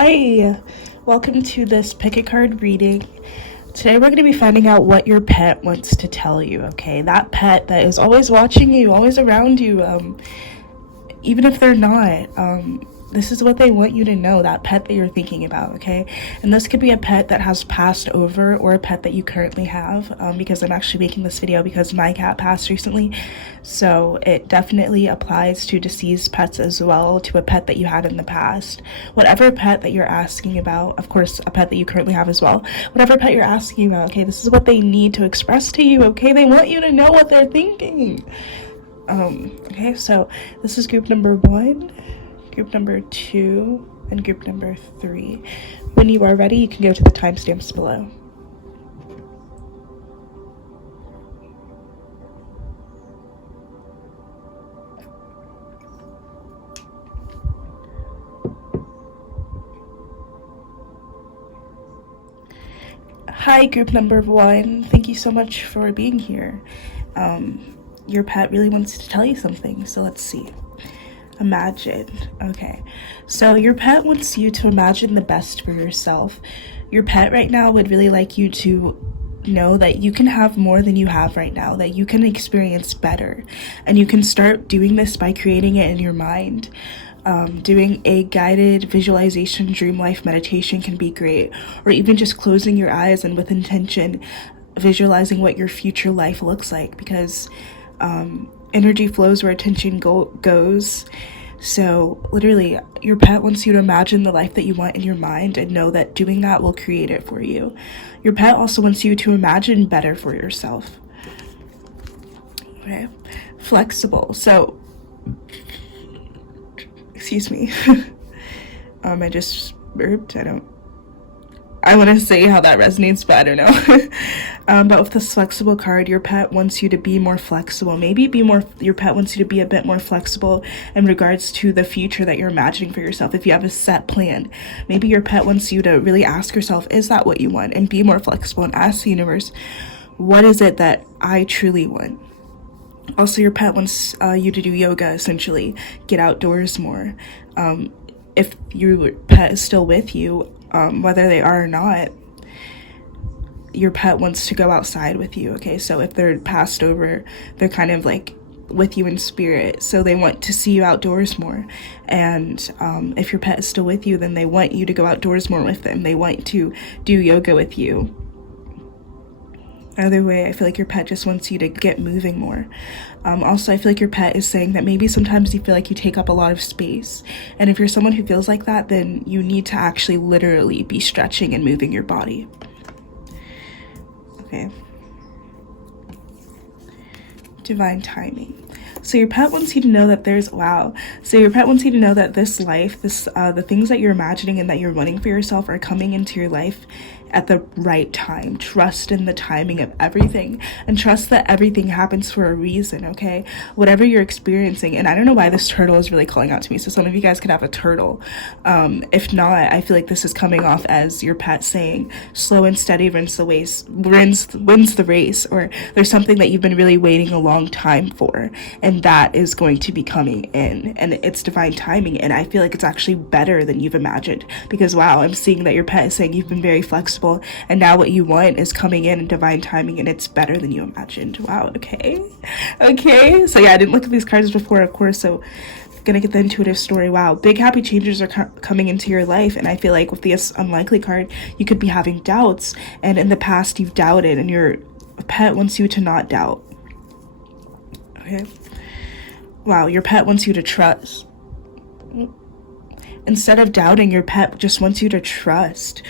Hi, welcome to this pick a card reading. Today we're going to be finding out what your pet wants to tell you, okay? That pet that is always watching you, always around you, even if they're not. This is what they want you to know, that pet that you're thinking about, okay? And this could be a pet that has passed over or a pet that you currently have, because I'm actually making this video because my cat passed recently. So it definitely applies to deceased pets as well, to a pet that you had in the past. Whatever pet that you're asking about, of course, a pet that you currently have as well. Whatever pet you're asking about, okay, this is what they need to express to you, okay? They want you to know what they're thinking. Okay, so this is group number 1, group number 2, and group number 3. When you are ready, you can go to the timestamps below. Hi, group number 1. Thank you so much for being here. Your pet really wants to tell you something, so let's see. Imagine. Okay, so your pet wants you to imagine the best for yourself. Your pet right now would really like you to know that you can have more than you have right now, that you can experience better, and you can start doing this by creating it in your mind. Doing a guided visualization dream life meditation can be great, or even just closing your eyes and with intention visualizing what your future life looks like, because energy flows where attention goes. So literally, your pet wants you to imagine the life that you want in your mind and know that doing that will create it for you. Your pet also wants you to imagine better for yourself. Okay, flexible. So, excuse me. I just burped. I want to say how that resonates, but I don't know. But with this flexible card, your pet wants you to be more flexible. Maybe your pet wants you to be a bit more flexible in regards to the future that you're imagining for yourself. If you have a set plan, maybe your pet wants you to really ask yourself, is that what you want? And be more flexible and ask the universe, what is it that I truly want? Also, your pet wants you to do yoga, essentially. Get outdoors more. If your pet is still with you, whether they are or not, your pet wants to go outside with you, okay? So if they're passed over, they're kind of like with you in spirit, so they want to see you outdoors more. And if your pet is still with you, then they want you to go outdoors more with them. They want to do yoga with you. Either way, I feel like your pet just wants you to get moving more. Also, I feel like your pet is saying that maybe sometimes you feel like you take up a lot of space. And if you're someone who feels like that, then you need to actually literally be stretching and moving your body. Okay. Divine timing. So your pet wants you to know that your pet wants you to know that this life, the things that you're imagining and that you're wanting for yourself are coming into your life at the right time. Trust in the timing of everything, and trust that everything happens for a reason, okay? Whatever you're experiencing, and I don't know why this turtle is really calling out to me, so some of you guys could have a turtle. If not, I feel like this is coming off as your pet saying, slow and steady wins the race, or there's something that you've been really waiting a long time for, and that is going to be coming in, and it's divine timing. And I feel like it's actually better than you've imagined, because wow, I'm seeing that your pet is saying you've been very flexible, and now what you want is coming in divine timing, and it's better than you imagined. Wow. Okay, so yeah, I didn't look at these cards before, of course, so I'm gonna get the intuitive story. Wow, big happy changes are coming into your life, and I feel like with this unlikely card, you could be having doubts, and in the past you've doubted, and your pet wants you to not doubt. Okay, wow, your pet wants you to trust. Instead of doubting, your pet just wants you to trust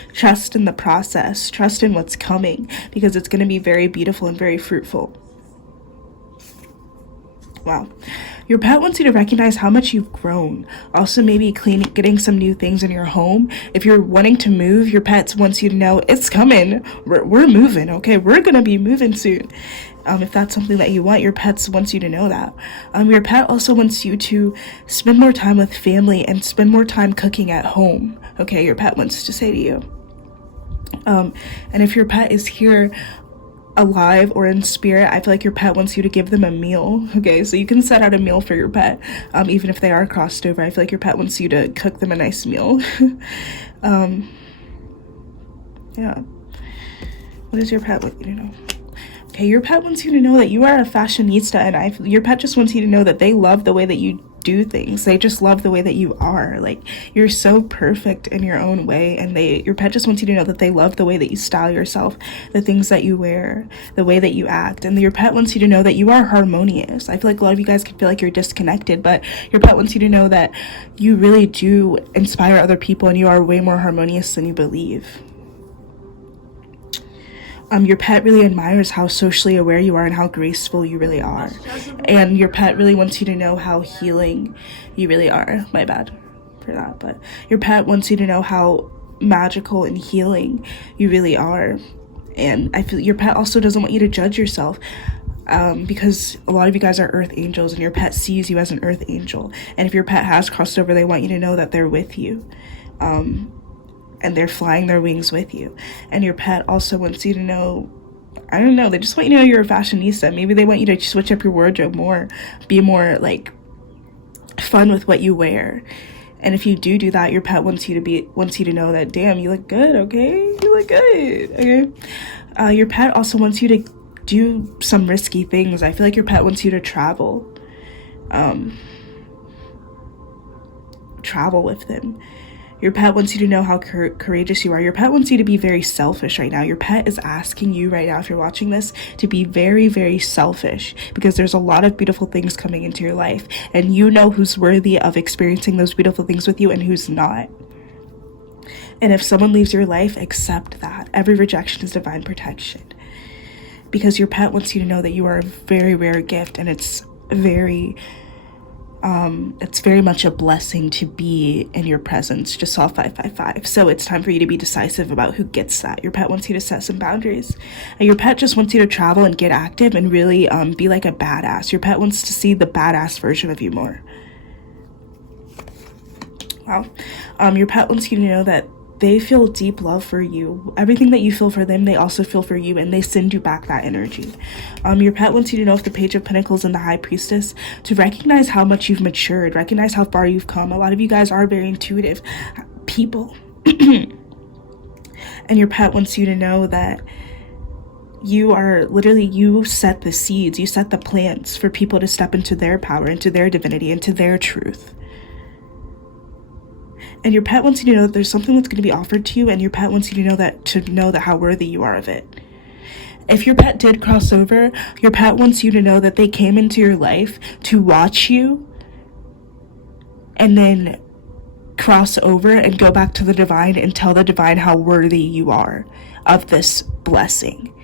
in the process, trust in what's coming, because it's going to be very beautiful and very fruitful. Wow. Your pet wants you to recognize how much you've grown. Also, maybe getting some new things in your home. If you're wanting to move, your pet wants you to know it's coming. We're moving, okay? We're going to be moving soon. If that's something that you want, your pet wants you to know that. Your pet also wants you to spend more time with family and spend more time cooking at home, okay? Your pet wants to say to you. And if your pet is here alive or in spirit, I feel like your pet wants you to give them a meal. Okay, so you can set out a meal for your pet, even if they are crossed over. I feel like your pet wants you to cook them a nice meal. Yeah. What does your pet want you to know? Okay, your pet wants you to know that you are a fashionista, and your pet just wants you to know that they love the way that you do things. They just love the way that you are. Like, you're so perfect in your own way, and your pet just wants you to know that they love the way that you style yourself, the things that you wear, the way that you act, and your pet wants you to know that you are harmonious. I feel like a lot of you guys can feel like you're disconnected, but your pet wants you to know that you really do inspire other people, and you are way more harmonious than you believe. Your pet really admires how socially aware you are and how graceful you really are. And your pet really wants you to know how healing you really are. My bad for that. But your pet wants you to know how magical and healing you really are. And I feel your pet also doesn't want you to judge yourself. Because a lot of you guys are earth angels, and your pet sees you as an earth angel. And if your pet has crossed over, they want you to know that they're with you. And they're flying their wings with you. And your pet also wants you to know, I don't know, they just want you to know you're a fashionista. Maybe they want you to switch up your wardrobe more, be more like fun with what you wear. And if you do that, your pet wants you to know that, damn, you look good, okay? You look good, okay? Your pet also wants you to do some risky things. I feel like your pet wants you to travel. Travel with them. Your pet wants you to know how courageous you are. Your pet wants you to be very selfish right now. Your pet is asking you right now, if you're watching this, to be very, very selfish, because there's a lot of beautiful things coming into your life, and you know who's worthy of experiencing those beautiful things with you and who's not. And if someone leaves your life, accept that. Every rejection is divine protection, because your pet wants you to know that you are a very rare gift, and it's very much a blessing to be in your presence. Just saw 555. So it's time for you to be decisive about who gets that. Your pet wants you to set some boundaries. And your pet just wants you to travel and get active and really be like a badass. Your pet wants to see the badass version of you more. Wow. Your pet wants you to know that they feel deep love for you. Everything that you feel for them, they also feel for you, and they send you back that energy. Your pet wants you to know, if the Page of Pentacles and the High Priestess, to recognize how much you've matured, recognize how far you've come. A lot of you guys are very intuitive people. And your pet wants you to know that you set the seeds, you set the plants for people to step into their power, into their divinity, into their truth. And your pet wants you to know that there's something that's going to be offered to you, and your pet wants you to know that how worthy you are of it. If your pet did cross over, your pet wants you to know that they came into your life to watch you and then cross over and go back to the divine and tell the divine how worthy you are of this blessing.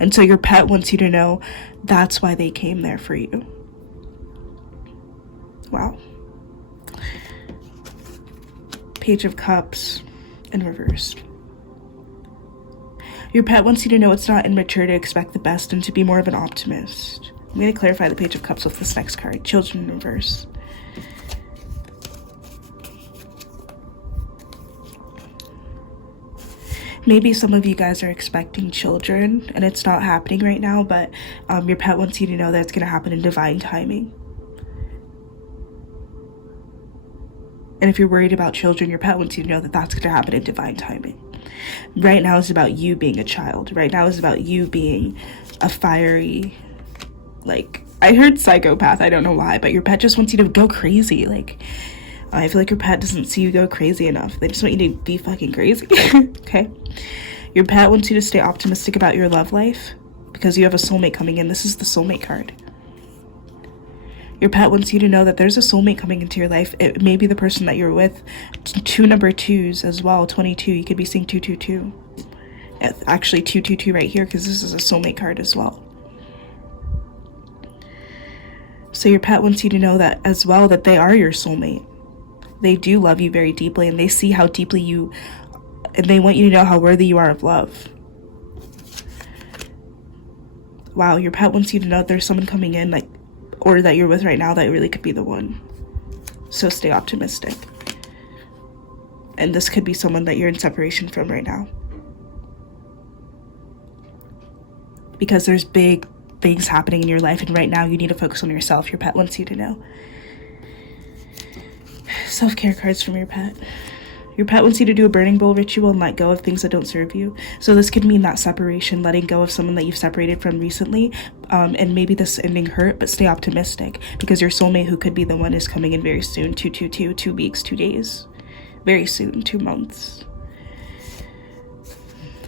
And so your pet wants you to know that's why they came there for you. Wow. Page of Cups in reverse. Your pet wants you to know it's not immature to expect the best and to be more of an optimist. I'm going to clarify the Page of Cups with this next card. Children in reverse. Maybe some of you guys are expecting children and it's not happening right now, but your pet wants you to know that it's going to happen in divine timing. And if you're worried about children, your pet wants you to know that that's going to happen in divine timing. Right now is about you being a child. Right now is about you being a fiery, like, I heard psychopath, I don't know why, but your pet just wants you to go crazy. Like, I feel like your pet doesn't see you go crazy enough. They just want you to be fucking crazy. Okay? Your pet wants you to stay optimistic about your love life because you have a soulmate coming in. This is the soulmate card. Your pet wants you to know that there's a soulmate coming into your life. It may be the person that you're with. Two number twos as well, 22. You could be seeing 222. Actually, 222 right here, because this is a soulmate card as well. So your pet wants you to know that as well, that they are your soulmate. They do love you very deeply, and they see how deeply you, and they want you to know how worthy you are of love. Wow, your pet wants you to know that there's someone coming in, like, or that you're with right now, that really could be the one. So stay optimistic. And this could be someone that you're in separation from right now. because there's big things happening in your life, and right now you need to focus on yourself. Your pet wants you to know. Self-care cards from your pet. Your pet wants you to do a burning bowl ritual and let go of things that don't serve you. So this could mean that separation, letting go of someone that you've separated from recently, and maybe this ending hurt, but stay optimistic, because your soulmate, who could be the one, is coming in very soon. 222, 2 weeks, 2 days. Very soon, 2 months.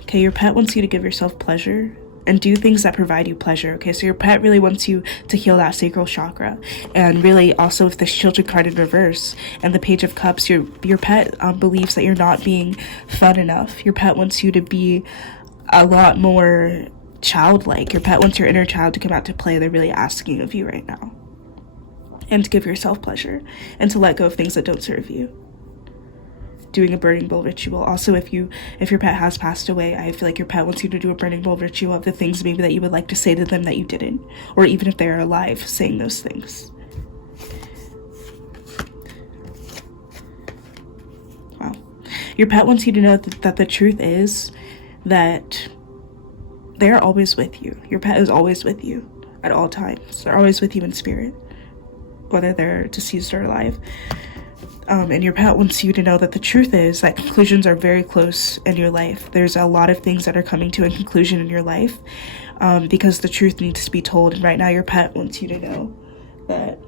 Okay, your pet wants you to give yourself pleasure and do things that provide you pleasure. Okay, so your pet really wants you to heal that sacral chakra. And really also, if the Children card in reverse and the Page of Cups, your pet believes that you're not being fun enough. Your pet wants you to be a lot more childlike. Your pet wants your inner child to come out to play. They're really asking of you right now. And to give yourself pleasure and to let go of things that don't serve you. Doing a burning bowl ritual. Also, if your pet has passed away, I feel like your pet wants you to do a burning bowl ritual of the things maybe that you would like to say to them that you didn't, or even if they're alive, saying those things. Wow. Your pet wants you to know that the truth is that they're always with you. Your pet is always with you at all times. They're always with you in spirit, whether they're deceased or alive. And your pet wants you to know that the truth is that conclusions are very close in your life. There's a lot of things that are coming to a conclusion in your life, because the truth needs to be told. And right now your pet wants you to know that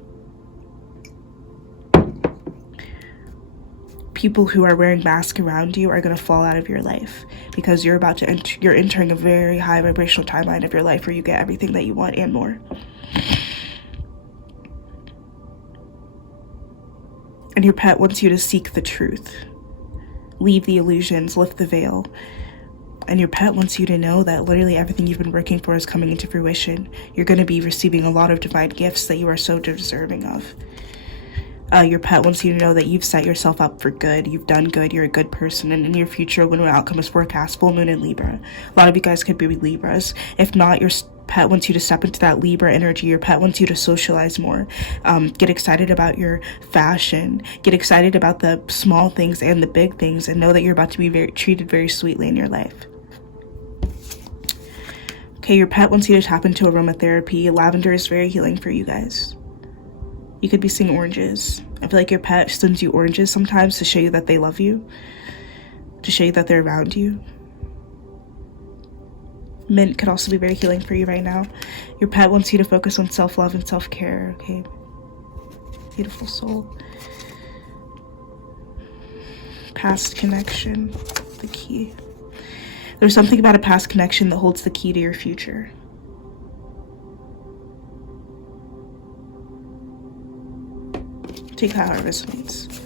people who are wearing masks around you are going to fall out of your life, because you're about to you're entering a very high vibrational timeline of your life where you get everything that you want and more. And your pet wants you to seek the truth. Leave the illusions, lift the veil. And your pet wants you to know that literally everything you've been working for is coming into fruition. You're going to be receiving a lot of divine gifts that you are so deserving of. Your pet wants you to know that you've set yourself up for good. You've done good. You're a good person. And in your future, when an outcome is forecast, full moon in Libra. A lot of you guys could be Libras. If not, your pet wants you to step into that Libra energy. Your pet wants you to socialize more. Get excited about your fashion. Get excited about the small things and the big things, and know that you're about to be treated very sweetly in your life. Okay, your pet wants you to tap into aromatherapy. Lavender is very healing for you guys. You could be seeing oranges. I feel like your pet sends you oranges sometimes to show you that they love you, to show you that they're around you. Mint could also be very healing for you right now. Your pet wants you to focus on self-love and self-care, okay? Beautiful soul. Past connection, the key. There's something about a past connection that holds the key to your future. Take that how it resonates.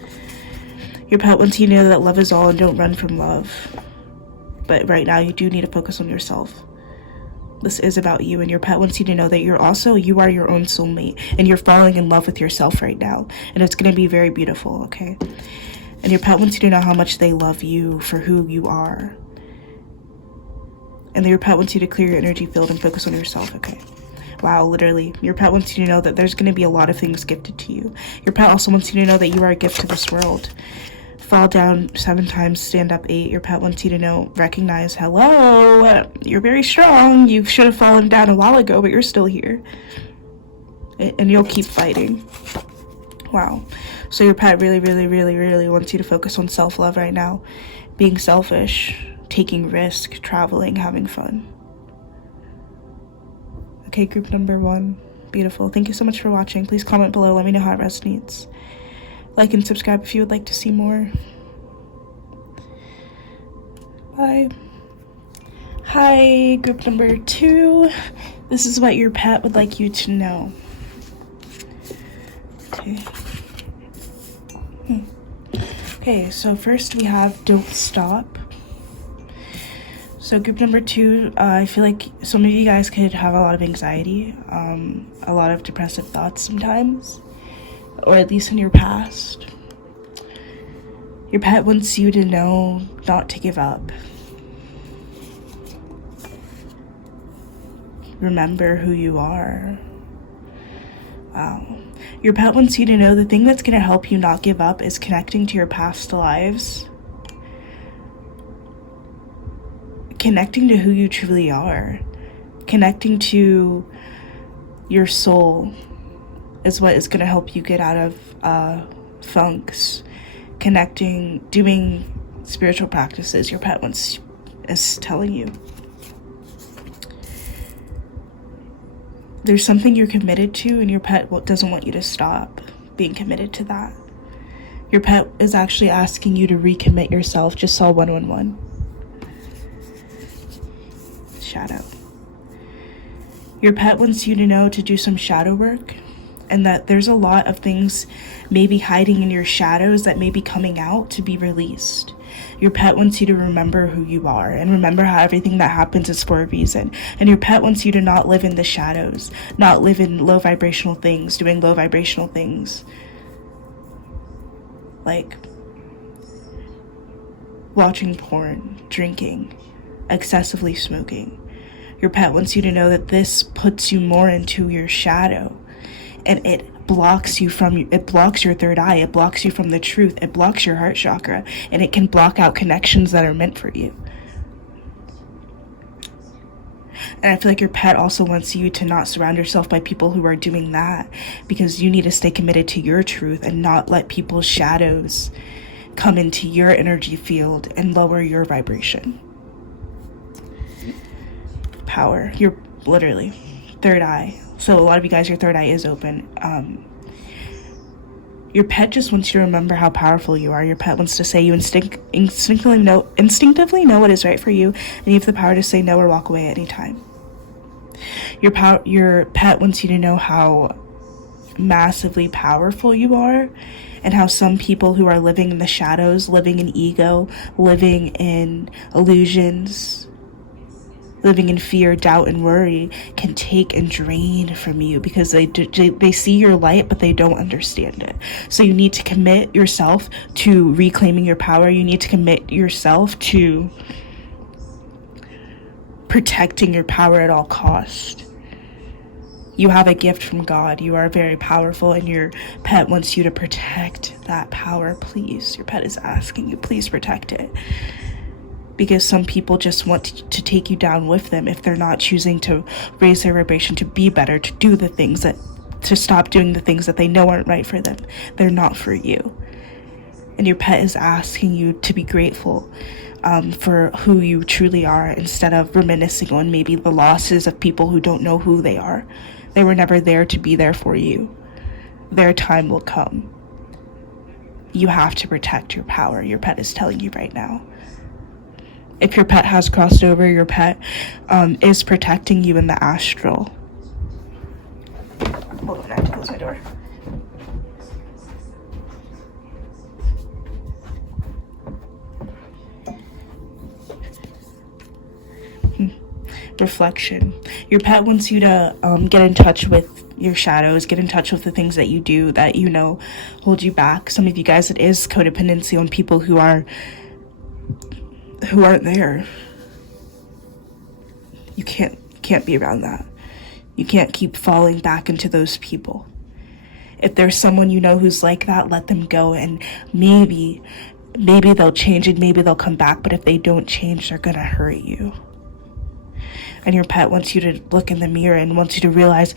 Your pet wants you to know that love is all and don't run from love. But right now you do need to focus on yourself. This is about you, and your pet wants you to know that you are your own soulmate, and you're falling in love with yourself right now, and it's going to be very beautiful, okay? And your pet wants you to know how much they love you for who you are. And your pet wants you to clear your energy field and focus on yourself, okay? Wow, literally. Your pet wants you to know that there's going to be a lot of things gifted to you. Your pet also wants you to know that you are a gift to this world. Fall down 7 times, stand up 8. Your pet wants you to know, recognize, hello, you're very strong. You should have fallen down a while ago, but you're still here. And you'll keep fighting. Wow. So your pet really, really, really, really wants you to focus on self-love right now. Being selfish, taking risk, traveling, having fun. Okay, group number 1. Beautiful. Thank you so much for watching. Please comment below. Let me know how it resonates. Like and subscribe if you would like to see more. Bye. Hi, group number 2. This is what your pet would like you to know. Okay. Okay, so first we have don't stop. So group number 2, I feel like some of you guys could have a lot of anxiety, a lot of depressive thoughts sometimes, or at least in your past. Your pet wants you to know not to give up. Remember who you are. Wow. Your pet wants you to know the thing that's going to help you not give up is connecting to your past lives. Connecting to who you truly are. Connecting to your soul is what is going to help you get out of funks. Connecting, doing spiritual practices your pet is telling you. There's something you're committed to, and your pet doesn't want you to stop being committed to that. Your pet is actually asking you to recommit yourself. Just saw 111. Shadow. Your pet wants you to know to do some shadow work, and that there's a lot of things maybe hiding in your shadows that may be coming out to be released. Your pet wants you to remember who you are and remember how everything that happens is for a reason. And your pet wants you to not live in the shadows, not live in low vibrational things, doing low vibrational things. Like watching porn, drinking, excessively smoking. Your pet wants you to know that this puts you more into your shadow, and it blocks your third eye, it blocks you from the truth, it blocks your heart chakra, and it can block out connections that are meant for you. And I feel like your pet also wants you to not surround yourself by people who are doing that, because you need to stay committed to your truth and not let people's shadows come into your energy field and lower your vibration. Power. You're literally third eye. So a lot of you guys, your third eye is open. Your pet just wants you to remember how powerful you are. Your pet wants to say you instinctively know what is right for you, and you have the power to say no or walk away at any time. Your pet wants you to know how massively powerful you are, and how some people who are living in the shadows, living in ego, living in illusions, living in fear, doubt, and worry can take and drain from you, because they see your light, but they don't understand it. So you need to commit yourself to reclaiming your power. You need to commit yourself to protecting your power at all cost. You have a gift from God. You are very powerful, and your pet wants you to protect that power. Please, your pet is asking you, please protect it. Because some people just want to take you down with them if they're not choosing to raise their vibration, to be better, to do the things to stop doing the things that they know aren't right for them. They're not for you. And your pet is asking you to be grateful for who you truly are, instead of reminiscing on maybe the losses of people who don't know who they are. They were never there to be there for you. Their time will come. You have to protect your power. Your pet is telling you right now. If your pet has crossed over, your pet is protecting you in the astral. Hold on, I have to close my door. Reflection. Your pet wants you to get in touch with your shadows, get in touch with the things that you do that you know hold you back. Some of you guys, it is codependency on people who aren't there. You can't be around that. You can't keep falling back into those people. If there's someone you know who's like that, let them go, and maybe they'll change and maybe they'll come back, but if they don't change, they're gonna hurt you. And your pet wants you to look in the mirror and wants you to realize,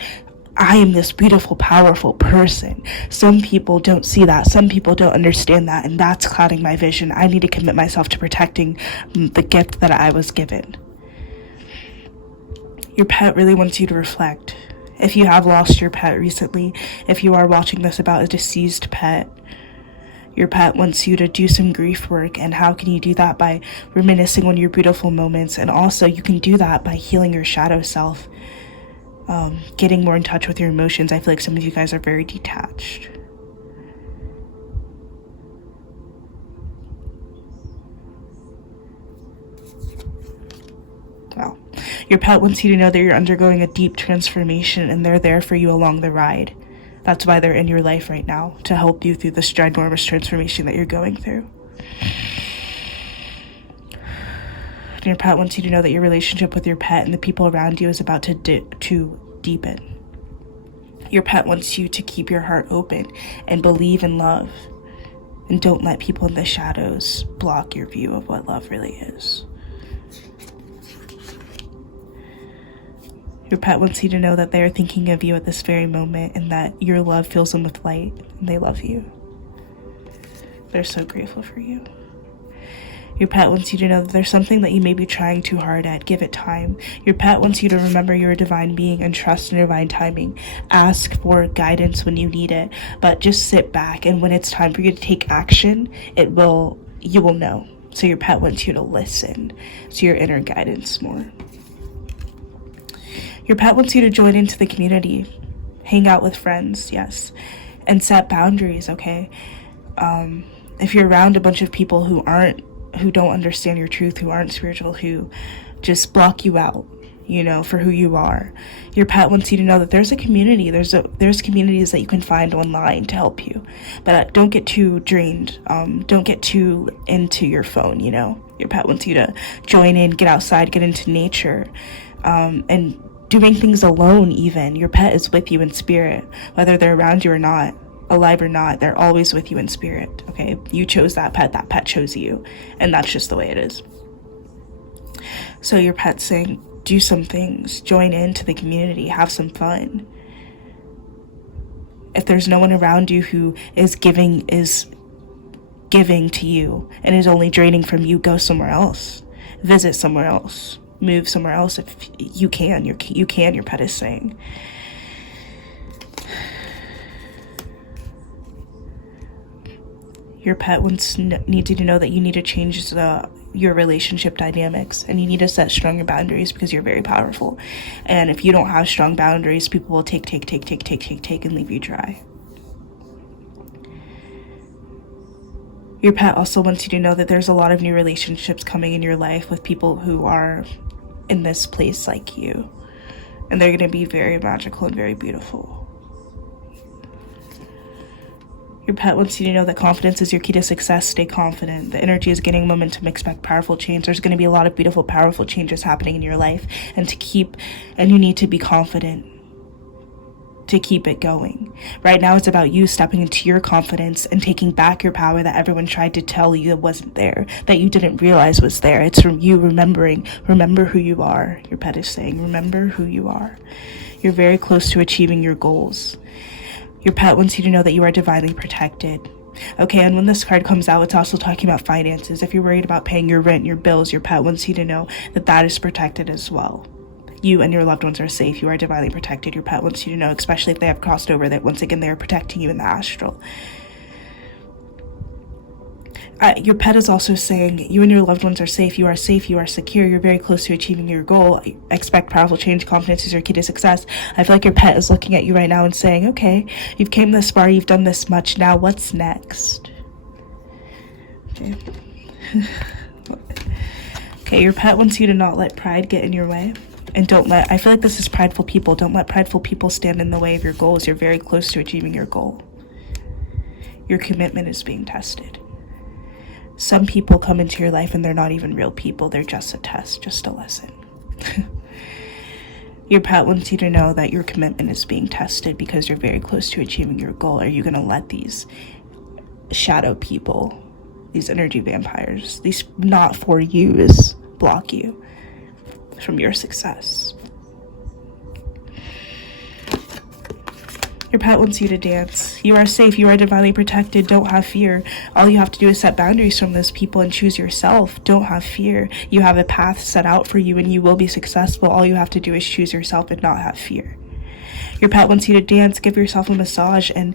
I am this beautiful, powerful person. Some people don't see that. Some people don't understand that, and that's clouding my vision. I need to commit myself to protecting the gift that I was given. Your pet really wants you to reflect. If you have lost your pet recently, if you are watching this about a deceased pet, your pet wants you to do some grief work. And how can you do that? By reminiscing on your beautiful moments. And also you can do that by healing your shadow self, getting more in touch with your emotions. I feel like some of you guys are very detached. Wow. Your pet wants you to know that you're undergoing a deep transformation, and they're there for you along the ride. That's why they're in your life right now, to help you through this ginormous transformation that you're going through. And your pet wants you to know that your relationship with your pet and the people around you is about to deepen. Your pet wants you to keep your heart open and believe in love. And don't let people in the shadows block your view of what love really is. Your pet wants you to know that they are thinking of you at this very moment and that your love fills them with light and they love you. They're so grateful for you. Your pet wants you to know that there's something that you may be trying too hard at. Give it time. Your pet wants you to remember you're a divine being and trust in divine timing. Ask for guidance when you need it, but just sit back, and when it's time for you to take action, you will know. So your pet wants you to listen to your inner guidance more. Your pet wants you to join into the community, hang out with friends, yes, and set boundaries, okay? If you're around a bunch of people who don't understand your truth, who aren't spiritual, who just block you out, for who you are, your pet wants you to know that there's a community. There's communities that you can find online to help you, but don't get too drained. Don't get too into your phone. Your pet wants you to join in, get outside, get into nature, and doing things alone. Even your pet is with you in spirit, whether they're around you or not, alive or not. They're always with you in spirit. Okay, you chose that pet chose you, and that's just the way it is. So your pet's saying, do some things, join into the community, have some fun. If there's no one around you who is giving to you and is only draining from you, go somewhere else, visit somewhere else, move somewhere else if you can. Your pet is saying. Your pet needs you to know that you need to change your relationship dynamics, and you need to set stronger boundaries because you're very powerful. And if you don't have strong boundaries, people will take and leave you dry. Your pet also wants you to know that there's a lot of new relationships coming in your life with people who are in this place like you, and they're going to be very magical and very beautiful. Your pet wants you to know that confidence is your key to success. Stay confident. The energy is gaining momentum. Expect powerful change. There's going to be a lot of beautiful, powerful changes happening in your life, and you need to be confident to keep it going. Right now, it's about you stepping into your confidence and taking back your power that everyone tried to tell you wasn't there, that you didn't realize was there. It's from you remember who you are. Your pet is saying, remember who you are. You're very close to achieving your goals. Your pet wants you to know that you are divinely protected. Okay, and when this card comes out, it's also talking about finances. If you're worried about paying your rent, your bills, your pet wants you to know that that is protected as well. You and your loved ones are safe. You are divinely protected. Your pet wants you to know, especially if they have crossed over, that once again, they are protecting you in the astral. Your pet is also saying you and your loved ones are safe. You are safe. You are secure. You're very close to achieving your goal. Expect powerful change. Confidence is your key to success. I feel like your pet is looking at you right now and saying, okay, you've came this far. You've done this much. Now what's next? Okay. Okay, your pet wants you to not let pride get in your way. And I feel like this is prideful people. Don't let prideful people stand in the way of your goals. You're very close to achieving your goal. Your commitment is being tested. Some people come into your life and they're not even real people. They're just a test, just a lesson. Your pet wants you to know that your commitment is being tested because you're very close to achieving your goal. Are you going to let these shadow people, these energy vampires, these not for yous, block you from your success? Your pet wants you to dance. You are safe. You are divinely protected. Don't have fear. All you have to do is set boundaries from those people and choose yourself. Don't have fear. You have a path set out for you and you will be successful. All you have to do is choose yourself and not have fear. Your pet wants you to dance. Give yourself a massage and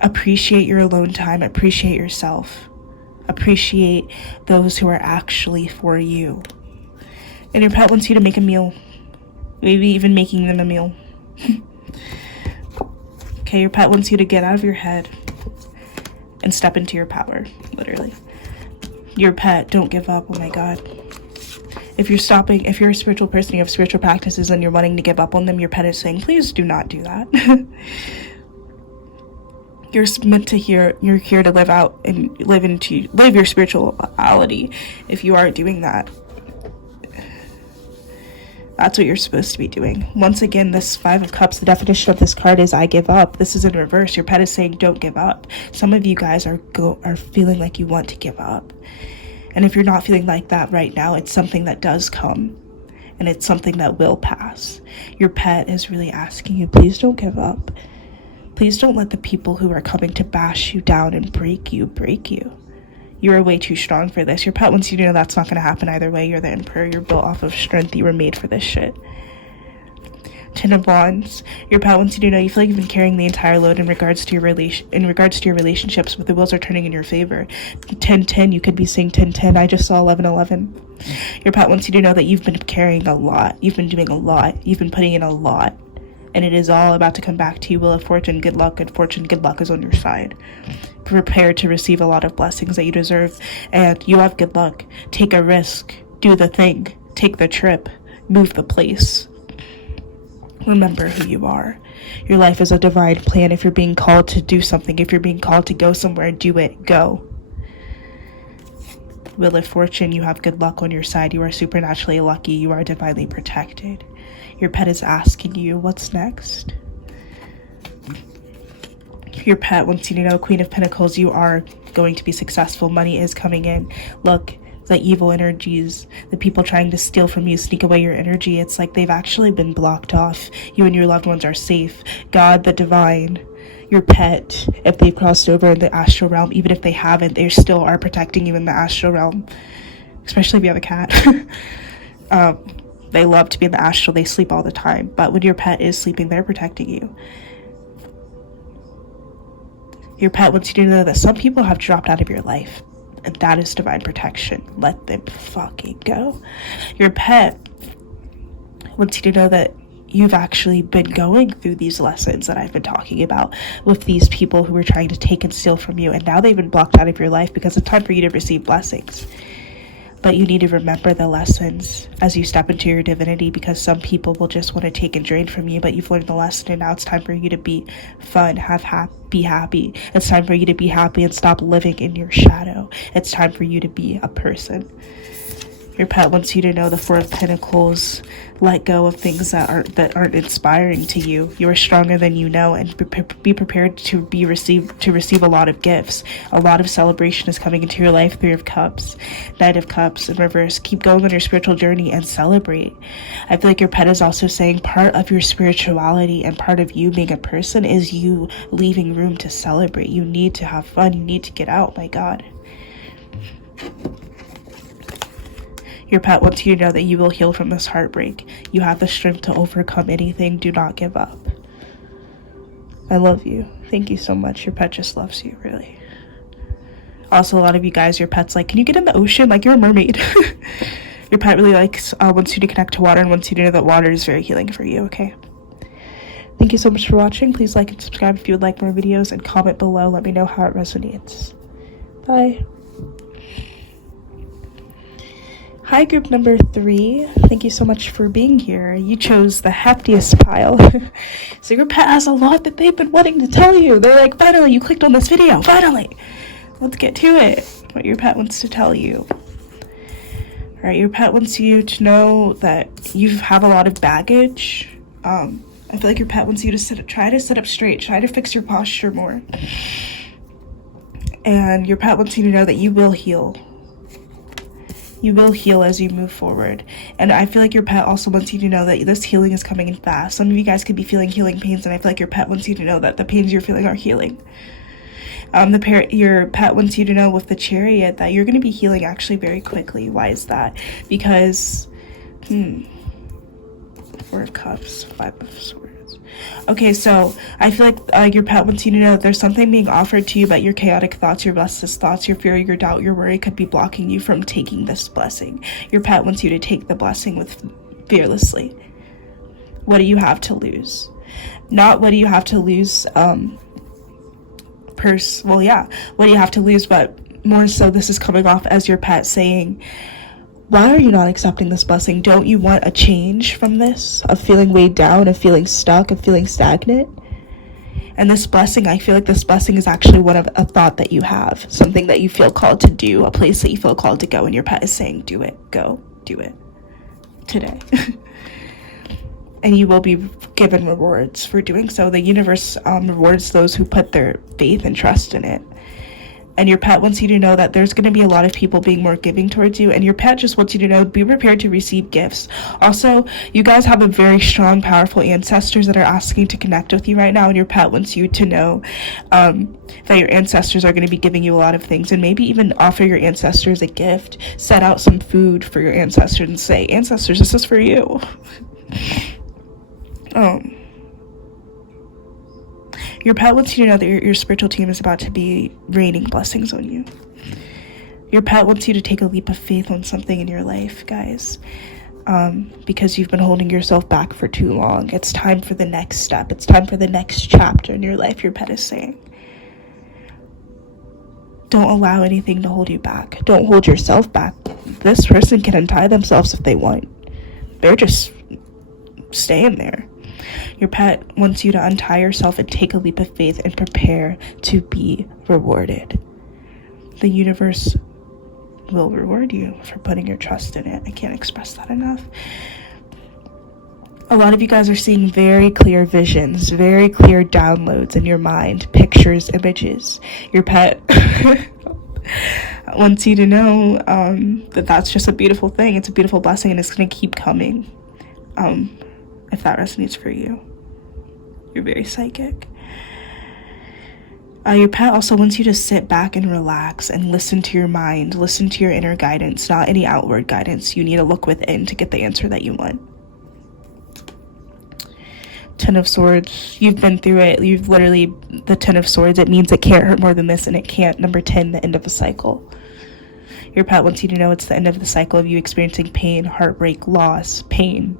appreciate your alone time. Appreciate yourself. Appreciate those who are actually for you. And your pet wants you to make a meal. Maybe even making them a meal. Okay, your pet wants you to get out of your head and step into your power, literally. Your pet, don't give up. Oh my God. If you're a spiritual person, you have spiritual practices and you're wanting to give up on them, your pet is saying, please do not do that. You're here to live out and live your spirituality. If you are doing that, that's what you're supposed to be doing. Once again, this Five of Cups, the definition of this card is I give up. This is in reverse. Your pet is saying don't give up. Some of you guys are feeling like you want to give up. And if you're not feeling like that right now, it's something that does come. and it's something that will pass. Your pet is really asking you, please don't give up. Please don't let the people who are coming to bash you down and break you. You are way too strong for this. Your pet wants you to know that's not going to happen either way. You're the emperor. You're built off of strength. You were made for this shit. Ten of Wands. Your pet wants you to know you feel like you've been carrying the entire load in regards to your relationships, but the wheels are turning in your favor. 10-10, you could be saying 10-10. I just saw 11-11. Your pet wants you to know that you've been carrying a lot. You've been doing a lot. You've been putting in a lot. And it is all about to come back to you. Wheel of Fortune, good luck. Good fortune, good luck is on your side. Prepare to receive a lot of blessings that you deserve. And you have good luck. Take a risk. Do the thing. Take the trip. Move the place. Remember who you are. Your life is a divine plan. If you're being called to do something, if you're being called to go somewhere, do it. Go. Wheel of Fortune, you have good luck on your side. You are supernaturally lucky. You are divinely protected. Your pet is asking you, what's next? Your pet wants you to know, Queen of Pentacles, you are going to be successful. Money is coming in. Look, the evil energies, the people trying to steal from you, sneak away your energy, it's like they've actually been blocked off. You and your loved ones are safe. God, the divine, your pet, if they've crossed over in the astral realm, even if they haven't, they still are protecting you in the astral realm. Especially if you have a cat. They love to be in the astral. They sleep all the time. But when your pet is sleeping, they're protecting you. Your pet wants you to know that some people have dropped out of your life. And that is divine protection. Let them fucking go. Your pet wants you to know that you've actually been going through these lessons that I've been talking about with these people who were trying to take and steal from you. And now they've been blocked out of your life because it's time for you to receive blessings. But you need to remember the lessons as you step into your divinity, because some people will just want to take and drain from you, but you've learned the lesson, and now it's time for you to be fun, be happy. It's time for you to be happy and stop living in your shadow. It's time for you to be a person. Your pet wants you to know the Four of Pentacles. Let go of things that aren't inspiring to you. You are stronger than you know, and be prepared to receive a lot of gifts. A lot of celebration is coming into your life. Three of Cups, Knight of Cups in reverse. Keep going on your spiritual journey and celebrate. I feel like your pet is also saying part of your spirituality and part of you being a person is you leaving room to celebrate. You need to have fun. You need to get out. My God. Your pet wants you to know that you will heal from this heartbreak. You have the strength to overcome anything. Do not give up. I love you. Thank you so much. Your pet just loves you, really. Also, a lot of you guys, your pet's like, can you get in the ocean? Like, you're a mermaid. Your pet really wants you to connect to water and wants you to know that water is very healing for you, okay? Thank you so much for watching. Please like and subscribe if you would like more videos, and comment below. Let me know how it resonates. Bye. Hi, group number 3. Thank you so much for being here. You chose the heftiest pile. So your pet has a lot that they've been wanting to tell you. They're like, finally, you clicked on this video. Finally. Let's get to it. What your pet wants to tell you. Alright, your pet wants you to know that you have a lot of baggage. I feel like your pet wants you to try to sit up straight. Try to fix your posture more. And your pet wants you to know that you will heal. You will heal as you move forward. And I feel like your pet also wants you to know that this healing is coming in fast. Some of you guys could be feeling healing pains, and I feel like your pet wants you to know that the pains you're feeling are healing. Your pet wants you to know with the Chariot that you're going to be healing actually very quickly. Why is that? Because, Four of Cups, Five of Swords. Okay, so I feel like your pet wants you to know that there's something being offered to you, but your chaotic thoughts, your restless thoughts, your fear, your doubt, your worry could be blocking you from taking this blessing. Your pet wants you to take the blessing fearlessly. What do you have to lose? Not what do you have to lose, what do you have to lose, but more so this is coming off as your pet saying, why are you not accepting this blessing? Don't you want a change from this? Of feeling weighed down, of feeling stuck, of feeling stagnant? And this blessing, I feel like this blessing is actually one of a thought that you have. Something that you feel called to do, a place that you feel called to go, and your pet is saying, do it, go, do it. Today. And you will be given rewards for doing so. The universe rewards those who put their faith and trust in it. And your pet wants you to know that there's going to be a lot of people being more giving towards you. And your pet just wants you to know, be prepared to receive gifts. Also, you guys have a very strong, powerful ancestors that are asking to connect with you right now. And your pet wants you to know that your ancestors are going to be giving you a lot of things. And maybe even offer your ancestors a gift. Set out some food for your ancestors and say, ancestors, this is for you. Your pet wants you to know that your spiritual team is about to be raining blessings on you. Your pet wants you to take a leap of faith on something in your life, guys, because you've been holding yourself back for too long. It's time for the next step. It's time for the next chapter in your life, your pet is saying. Don't allow anything to hold you back. Don't hold yourself back. This person can untie themselves if they want. They're just staying there. Your pet wants you to untie yourself and take a leap of faith and prepare to be rewarded. The universe will reward you for putting your trust in it. I can't express that enough. A lot of you guys are seeing very clear visions, very clear downloads in your mind, pictures, images. Your pet wants you to know that that's just a beautiful thing. It's a beautiful blessing, and it's going to keep coming. If that resonates for you. You're very psychic. Your pet also wants you to sit back and relax and listen to your mind, listen to your inner guidance, not any outward guidance. You need to look within to get the answer that you want. Ten of Swords, you've been through it. You've literally, the Ten of Swords, it means it can't hurt more than this, and it can't. Number 10, the end of a cycle. Your pet wants you to know it's the end of the cycle of you experiencing pain, heartbreak, loss, pain.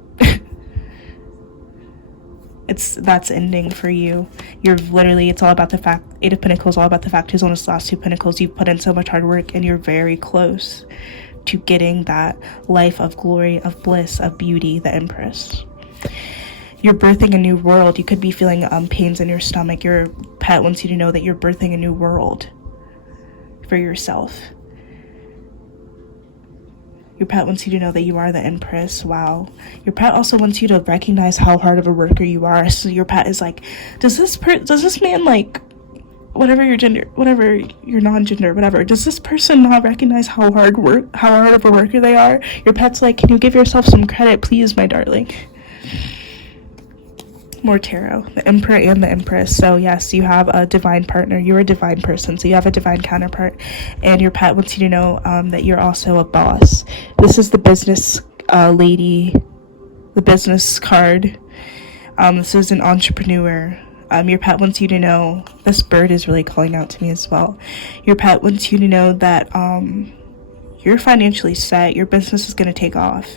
That's ending for you. You're literally, it's all about the fact, Eight of Pentacles, all about the fact who's on his last two pentacles. You've put in so much hard work, and you're very close to getting that life of glory, of bliss, of beauty, the Empress. You're birthing a new world. You could be feeling pains in your stomach. Your pet wants you to know that you're birthing a new world for yourself. Your pet wants you to know that you are the Empress. Wow. Your pet also wants you to recognize how hard of a worker you are. So your pet is like, does this man, like, whatever your gender, whatever your non-gender, whatever, does this person not recognize how hard of a worker they are? Your pet's like, can you give yourself some credit, please, my darling? More tarot, the Emperor and the Empress. So yes, you have a divine partner. You're a divine person, so you have a divine counterpart. And your pet wants you to know that you're also a boss. This is the business lady, the business card. This is an entrepreneur. Your pet wants you to know, this bird is really calling out to me as well. Your pet wants you to know that you're financially set. Your business is going to take off.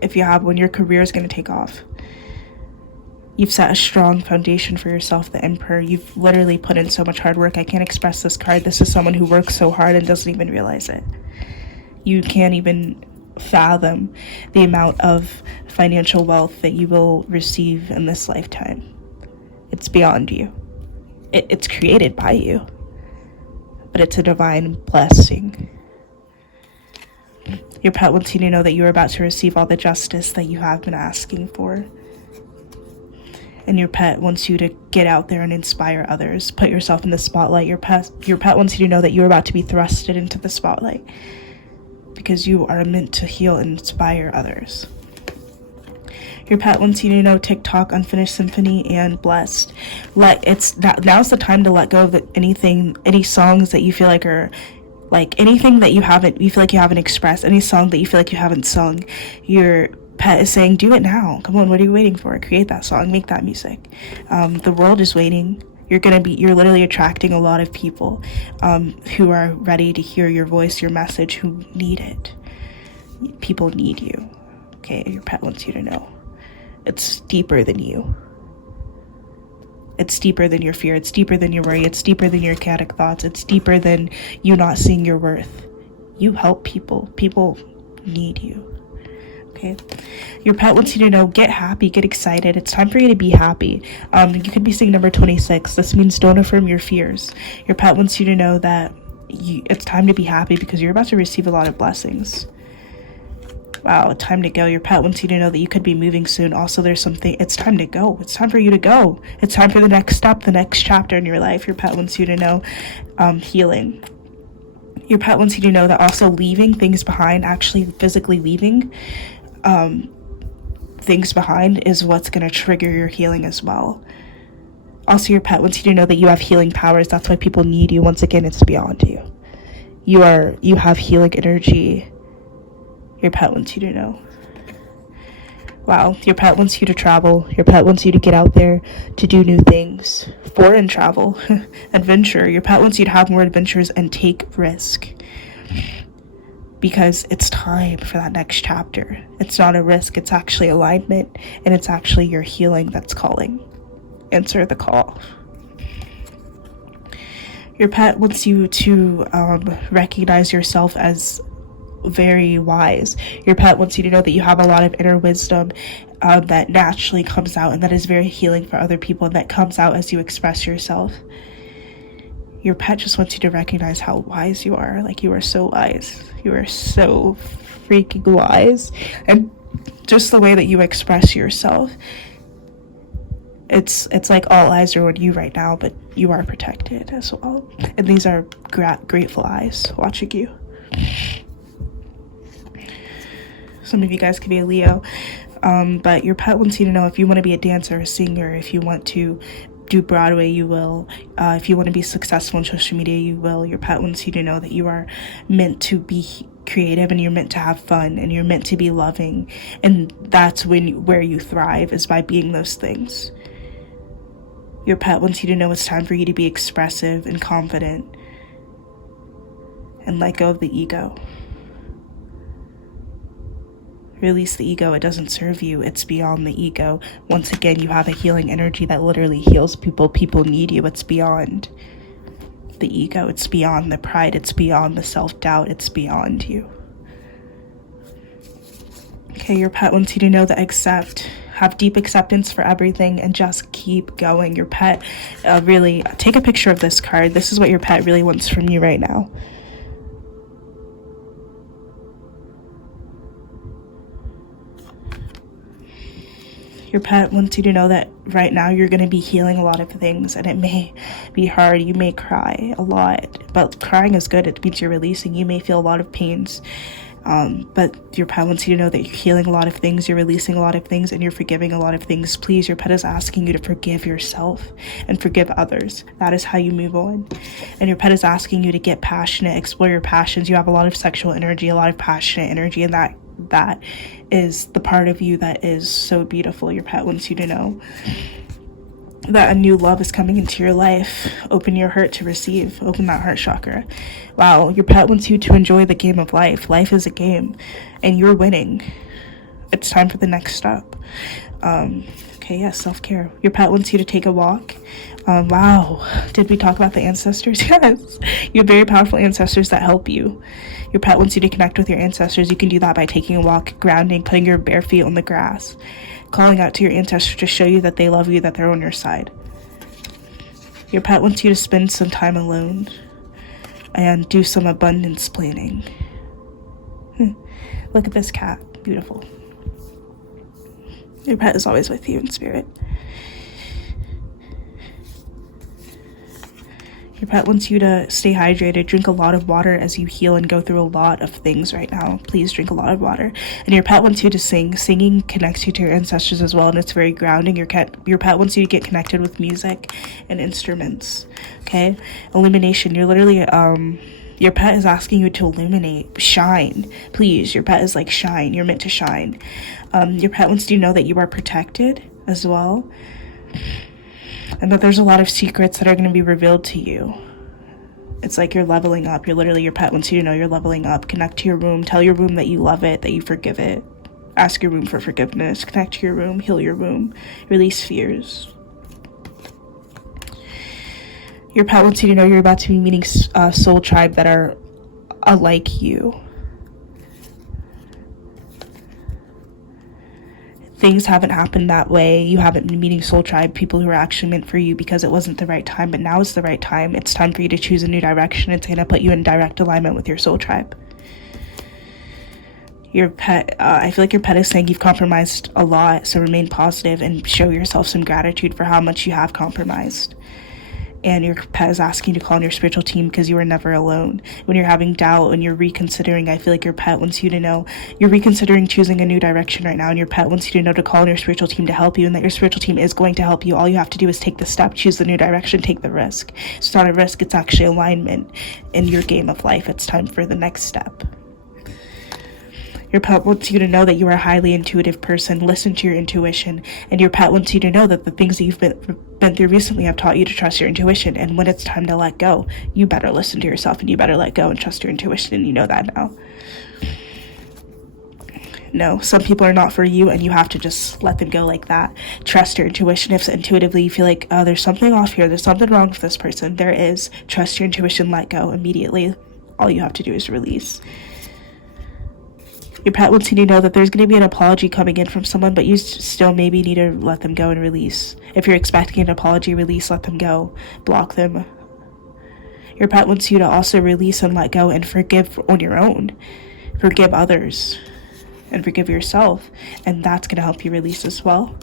If you have one, your career is going to take off. You've set a strong foundation for yourself, the Emperor. You've literally put in so much hard work. I can't express this card. This is someone who works so hard and doesn't even realize it. You can't even fathom the amount of financial wealth that you will receive in this lifetime. It's beyond you. It's created by you. But it's a divine blessing. Your pet wants you to know that you're about to receive all the justice that you have been asking for. And your pet wants you to get out there and inspire others. Put yourself in the spotlight. Your pet wants you to know that you're about to be thrusted into the spotlight. Because you are meant to heal and inspire others. Your pet wants you to know TikTok, Unfinished Symphony, and Blessed. Now's the time to let go of any songs that you feel like are, like, anything that you feel like you haven't expressed, any song that you feel like you haven't sung. Your pet is saying, do it now. Come on, what are you waiting for? Create that song, make that music. The world is waiting. You're literally attracting a lot of people who are ready to hear your voice, your message, who need it. People need you. Okay, your pet wants you to know. It's deeper than you. It's deeper than your fear. It's deeper than your worry. It's deeper than your chaotic thoughts. It's deeper than you not seeing your worth. You help people. People need you. Okay? Your pet wants you to know, get happy, get excited. It's time for you to be happy. You could be seeing number 26. This means don't affirm your fears. Your pet wants you to know that it's time to be happy because you're about to receive a lot of blessings. Wow, time to go. Your pet wants you to know that you could be moving soon. Also, there's something, it's time to go. It's time for you to go. It's time for the next step, the next chapter in your life. Your pet wants you to know healing. Your pet wants you to know that also leaving things behind, actually physically leaving things behind, is what's going to trigger your healing as well. Also, your pet wants you to know that you have healing powers. That's why people need you. Once again, it's beyond you. You have healing energy. Your pet wants you to know. Wow, your pet wants you to travel. Your pet wants you to get out there to do new things. Foreign travel, adventure. Your pet wants you to have more adventures and take risk. Because it's time for that next chapter. It's not a risk, it's actually alignment, and it's actually your healing that's calling. Answer the call. Your pet wants you to recognize yourself as very wise. Your pet wants you to know that you have a lot of inner wisdom that naturally comes out, and that is very healing for other people, and that comes out as you express yourself. Your pet just wants you to recognize how wise you are. Like, you are so wise. You are so freaking wise. And just the way that you express yourself, it's like all eyes are on you right now, but you are protected as well. And these are grateful eyes watching you. Some of you guys could be a Leo, but your pet wants you to know if you want to be a dancer, a singer, if you want to do Broadway, you will. If you want to be successful in social media, you will. Your pet wants you to know that you are meant to be creative, and you're meant to have fun, and you're meant to be loving, and that's where you thrive, is by being those things. Your pet wants you to know it's time for you to be expressive and confident and let go of the ego. Release the ego. It doesn't serve you. It's beyond the ego. Once again, you have a healing energy that literally heals people. People need you. It's beyond the ego. It's beyond the pride. It's beyond the self-doubt. It's beyond you. Okay, your pet wants you to know that have deep acceptance for everything, and just keep going. Your pet really, take a picture of this card. This is what your pet really wants from you right now. Your pet wants you to know that right now you're going to be healing a lot of things, and it may be hard. You may cry a lot, but crying is good. It means you're releasing. You may feel a lot of pains, but your pet wants you to know that you're healing a lot of things, you're releasing a lot of things, and you're forgiving a lot of things. Please, your pet is asking you to forgive yourself and forgive others. That is how you move on. And your pet is asking you to get passionate, explore your passions. You have a lot of sexual energy, a lot of passionate energy, and that is the part of you that is so beautiful. Your pet wants you to know that a new love is coming into your life. Open your heart to receive. Open that heart chakra. Wow, your pet wants you to enjoy the game of life. Life is a game, and you're winning. It's time for the next step. Okay, yes, self-care. Your pet wants you to take a walk. Wow, did we talk about the ancestors? Yes, you have very powerful ancestors that help you. Your pet wants you to connect with your ancestors. You can do that by taking a walk, grounding, putting your bare feet on the grass, calling out to your ancestors to show you that they love you, that they're on your side. Your pet wants you to spend some time alone and do some abundance planning. Look at this cat. Beautiful. Your pet is always with you in spirit. Your pet wants you to stay hydrated, drink a lot of water as you heal and go through a lot of things right now. Please drink a lot of water. And your pet wants you to sing. Singing connects you to your ancestors as well, and it's very grounding. Your pet wants you to get connected with music and instruments. Okay? Illumination. You're literally, your pet is asking you to illuminate, shine. Please, your pet is like, shine. You're meant to shine. Your pet wants you to know that you are protected as well, and that there's a lot of secrets that are going to be revealed to you. It's like you're leveling up. Your pet wants you to know you're leveling up. Connect to your womb. Tell your womb that you love it, that you forgive it. Ask your womb for forgiveness. Connect to your womb. Heal your womb. Release fears. Your pet wants you to know you're about to be meeting soul tribe that are alike you. Things haven't happened that way. You haven't been meeting soul tribe, people who are actually meant for you, because it wasn't the right time, but now is the right time. It's time for you to choose a new direction. It's going to put you in direct alignment with your soul tribe. Your pet, I feel like your pet is saying you've compromised a lot, so remain positive and show yourself some gratitude for how much you have compromised. And your pet is asking you to call on your spiritual team because you are never alone. When you're having doubt and you're reconsidering, I feel like your pet wants you to know you're reconsidering choosing a new direction right now, and your pet wants you to know to call on your spiritual team to help you, and that your spiritual team is going to help you. All you have to do is take the step, choose the new direction, take the risk. It's not a risk, it's actually alignment in your game of life. It's time for the next step. Your pet wants you to know that you are a highly intuitive person. Listen to your intuition. And your pet wants you to know that the things that you've been through recently have taught you to trust your intuition. And when it's time to let go, you better listen to yourself and you better let go and trust your intuition. And you know that now. No, some people are not for you, and you have to just let them go like that. Trust your intuition. If intuitively you feel like, oh, there's something off here, there's something wrong with this person, there is. Trust your intuition, let go immediately. All you have to do is release. Your pet wants you to know that there's going to be an apology coming in from someone, but you still maybe need to let them go and release. If you're expecting an apology, release, let them go, block them. Your pet wants you to also release and let go and forgive on your own. Forgive others and forgive yourself, and that's going to help you release as well.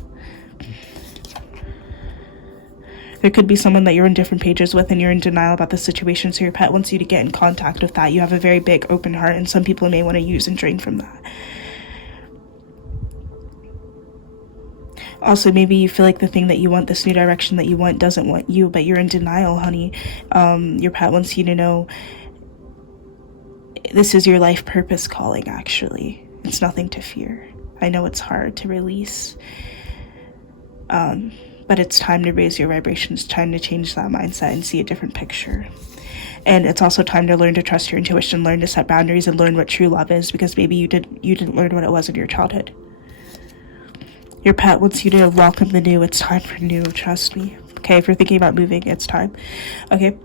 There could be someone that you're on different pages with and you're in denial about the situation, so your pet wants you to get in contact with that. You have a very big open heart, and some people may want to use and drain from that. Also, maybe you feel like the thing that you want, this new direction that you want, doesn't want you, but you're in denial, honey. Your pet wants you to know this is your life purpose calling, actually. It's nothing to fear. I know it's hard to release. But it's time to raise your vibrations, time to change that mindset and see a different picture. And it's also time to learn to trust your intuition, learn to set boundaries, and learn what true love is, because maybe you didn't learn what it was in your childhood. Your pet wants you to welcome the new. It's time for new, trust me. Okay, if you're thinking about moving, it's time. Okay.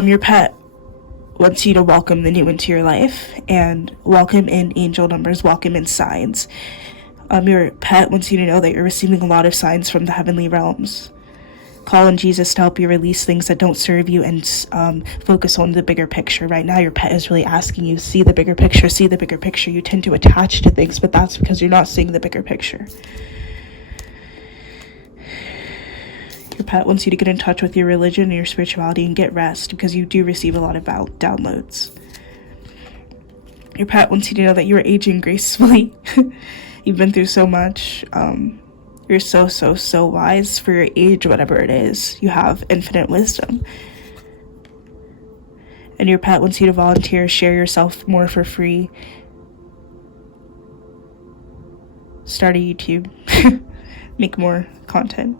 Your pet wants you to welcome the new into your life and welcome in angel numbers, welcome in signs. Your pet wants you to know that you're receiving a lot of signs from the heavenly realms. Call on Jesus to help you release things that don't serve you and focus on the bigger picture. Right now, your pet is really asking you, see the bigger picture, see the bigger picture. You tend to attach to things, but that's because you're not seeing the bigger picture. Your pet wants you to get in touch with your religion and your spirituality and get rest, because you do receive a lot of downloads. Your pet wants you to know that you are aging gracefully. You've been through so much. You're so wise for your age, whatever it is. You have infinite wisdom. And your pet wants you to volunteer, share yourself more for free. Start a YouTube. Make more content.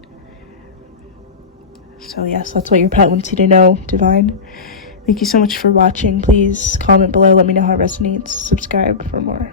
So yes, that's what your pet wants you to know, Divine. Thank you so much for watching. Please comment below. Let me know how it resonates. Subscribe for more.